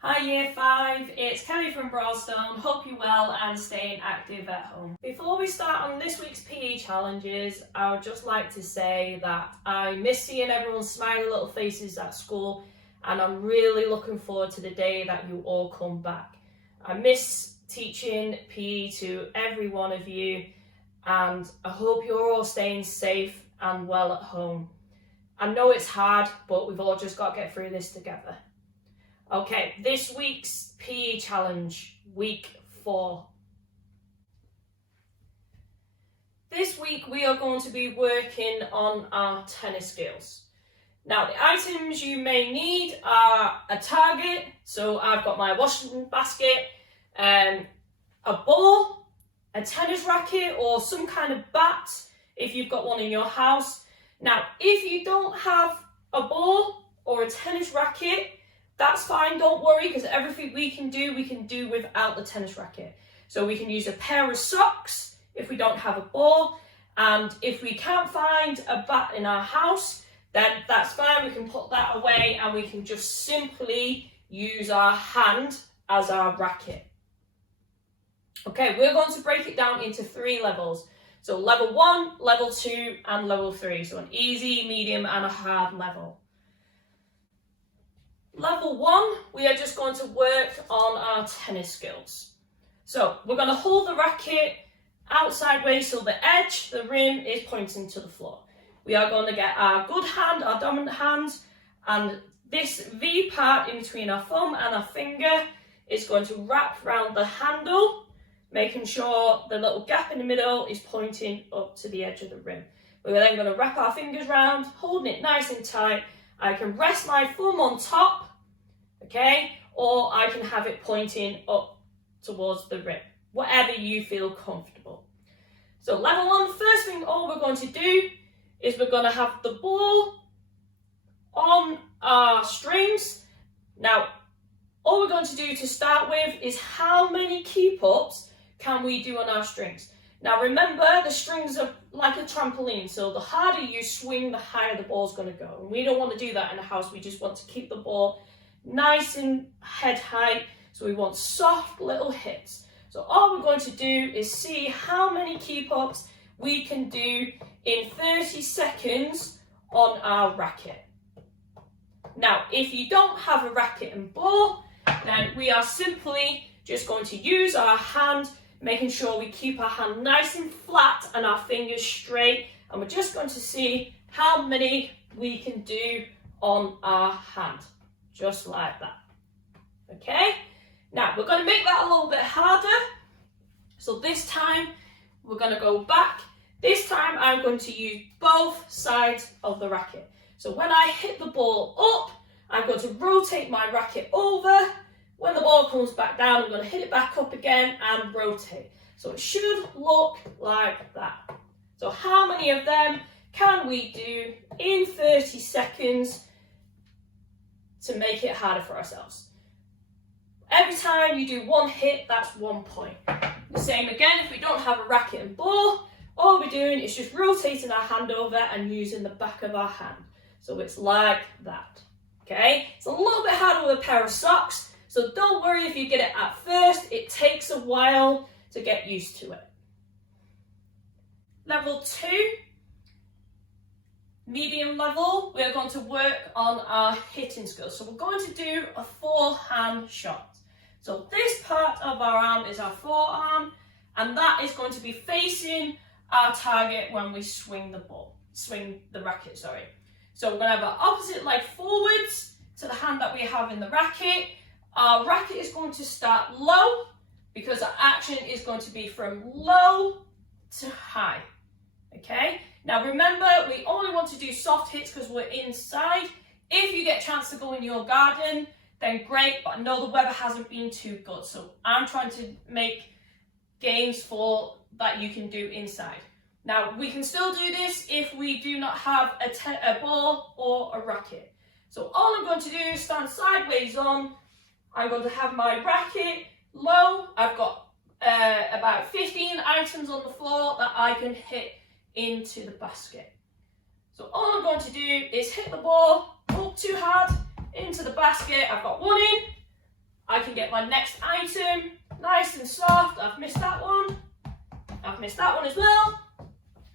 Hi Year 5, it's Kelly from Broadstone. Hope you're well and staying active at home. Before we start on this week's PE challenges, I would just like to say that I miss seeing everyone's smiley little faces at school, and I'm really looking forward to the day that you all come back. I miss teaching PE to every one of you, and I hope you're all staying safe and well at home. I know it's hard, but we've all just got to get through this together. Okay, this week's PE challenge, week 4. This week we are going to be working on our tennis skills. Now, the items you may need are a target, so I've got my washing basket, a ball, a tennis racket or some kind of bat if you've got one in your house. Now, if you don't have a ball or a tennis racket, that's fine, don't worry, because everything we can do without the tennis racket. So we can use a pair of socks if we don't have a ball, and if we can't find a bat in our house, then that's fine, we can put that away and we can just simply use our hand as our racket. Okay, we're going to break it down into 3 levels. So level 1, level 2 and level 3. So an easy, medium and a hard level. Level 1, we are just going to work on our tennis skills. So we're going to hold the racket out sideways so the edge, the rim, is pointing to the floor. We are going to get our good hand, our dominant hand, and this V part in between our thumb and our finger is going to wrap around the handle, making sure the little gap in the middle is pointing up to the edge of the rim. We're then going to wrap our fingers around, holding it nice and tight. I can rest my thumb on top, okay, or I can have it pointing up towards the rim, whatever you feel comfortable. So level 1, first thing all we're going to do is we're going to have the ball on our strings. Now, all we're going to do to start with is how many keep-ups can we do on our strings. Now remember, the strings are like a trampoline, so the harder you swing, the higher the ball's going to go. And we don't want to do that in the house, we just want to keep the ball nice and head height, so we want soft little hits. So all we're going to do is see how many keep-ups we can do in 30 seconds on our racket. Now, if you don't have a racket and ball, then we are simply just going to use our hand, making sure we keep our hand nice and flat and our fingers straight, and we're just going to see how many we can do on our hand. Just like that. Okay? Now, we're going to make that a little bit harder. So this time, we're going to go back. This time, I'm going to use both sides of the racket. So when I hit the ball up, I'm going to rotate my racket over. When the ball comes back down, I'm going to hit it back up again and rotate. So it should look like that. So how many of them can we do in 30 seconds to make it harder for ourselves? Every time you do one hit, that's 1 point. The same again, if we don't have a racket and ball, all we're doing is just rotating our hand over and using the back of our hand. So it's like that, okay? It's a little bit harder with a pair of socks, so don't worry if you get it at first. It takes a while to get used to it. Level 2, medium level, we're going to work on our hitting skills. So we're going to do a forehand shot. So this part of our arm is our forearm, and that is going to be facing our target when we swing the racket, sorry. So we're going to have our opposite leg forwards to the hand that we have in the racket. Our racket is going to start low because our action is going to be from low to high, okay? Now remember, we only want to do soft hits because we're inside. If you get a chance to go in your garden, then great, but I know the weather hasn't been too good, so I'm trying to make games that you can do inside. Now, we can still do this if we do not have a ball or a racket. So all I'm going to do is stand sideways on. I'm going to have my racket low. I've got about 15 items on the floor that I can hit into the basket. So all I'm going to do is hit the ball up too hard into the basket. I've got 1 in, I can get my next item nice and soft. I've missed that one. I've missed that one as well.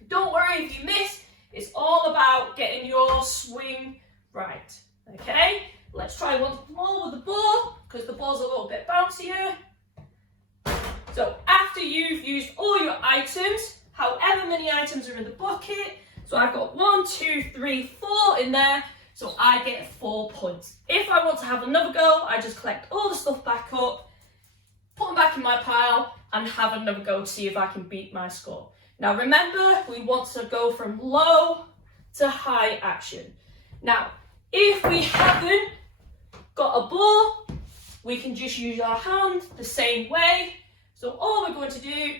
Don't worry if you miss. It's all about getting your swing right. Okay, let's try once more with the ball, because the ball's a little bit bouncier. So after you've used all your items, however many items are in the bucket, so I've got 1, 2, 3, 4 in there, so I get 4 points. If I want to have another go, I just collect all the stuff back up, put them back in my pile, and have another go to see if I can beat my score. Now remember, we want to go from low to high action. Now, if we haven't got a ball, we can just use our hand the same way. So all we're going to do,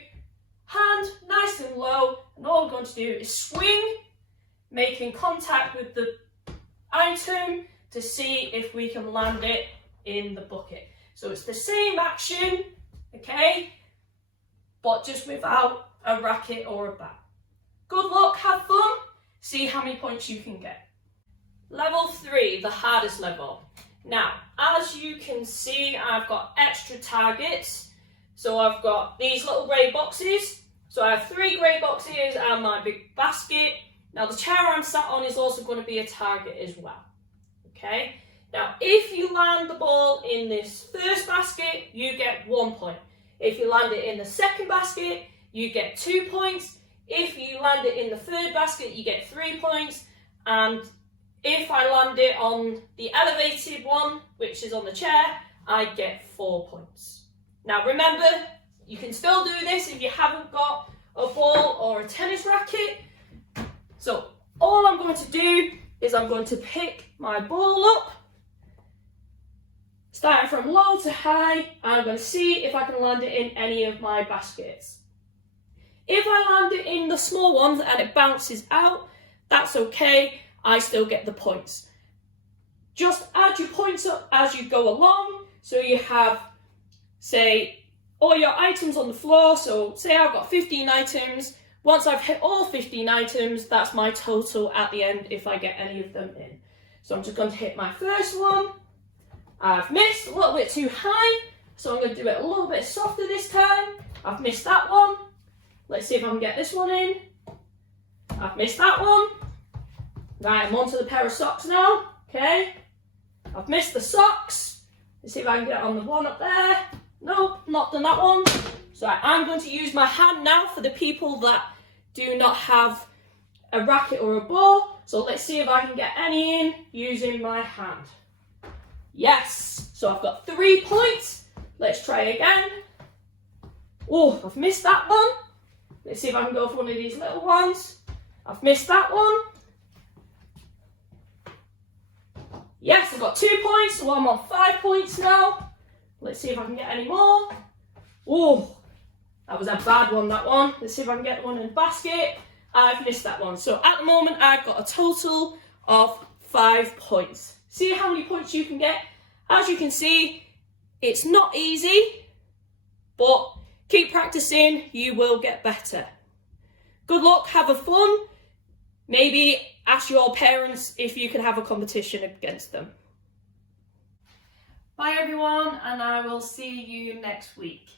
hand nice and low, and all we're going to do is swing, making contact with the item to see if we can land it in the bucket. So it's the same action, okay, but just without a racket or a bat. Good luck, have fun, see how many points you can get. Level 3, the hardest level. Now, as you can see, I've got extra targets. So I've got these little grey boxes. So I have 3 grey boxes and my big basket. Now the chair I'm sat on is also going to be a target as well. Okay. Now if you land the ball in this first basket, you get 1 point. If you land it in the second basket, you get 2 points. If you land it in the third basket, you get 3 points. And if I land it on the elevated one, which is on the chair, I get 4 points. Now remember, you can still do this if you haven't got a ball or a tennis racket. So all I'm going to do is I'm going to pick my ball up, starting from low to high, and I'm going to see if I can land it in any of my baskets. If I land it in the small ones and it bounces out, that's okay, I still get the points. Just add your points up as you go along, so you have, say, all your items on the floor. So say I've got 15 items. Once I've hit all 15 items, that's my total at the end if I get any of them in. So I'm just going to hit my first one. I've missed a little bit too high, so I'm going to do it a little bit softer this time. I've missed that one. Let's see if I can get this one in. I've missed that one. Right, I'm onto the pair of socks now. Okay. I've missed the socks. Let's see if I can get on the one up there. Nope, not done that one. So I'm going to use my hand now for the people that do not have a racket or a ball. So let's see if I can get any in using my hand. Yes, so I've got 3 points. Let's try again. Oh, I've missed that one. Let's see if I can go for one of these little ones. I've missed that one. Yes, I've got 2 points, so I'm on 5 points now. Let's see if I can get any more. Oh, that was a bad one, that one. Let's see if I can get one in the basket. I've missed that one. So at the moment, I've got a total of 5 points. See how many points you can get. As you can see, it's not easy, but keep practicing, you will get better. Good luck, have a fun. Maybe ask your parents if you can have a competition against them. Bye everyone, and I will see you next week.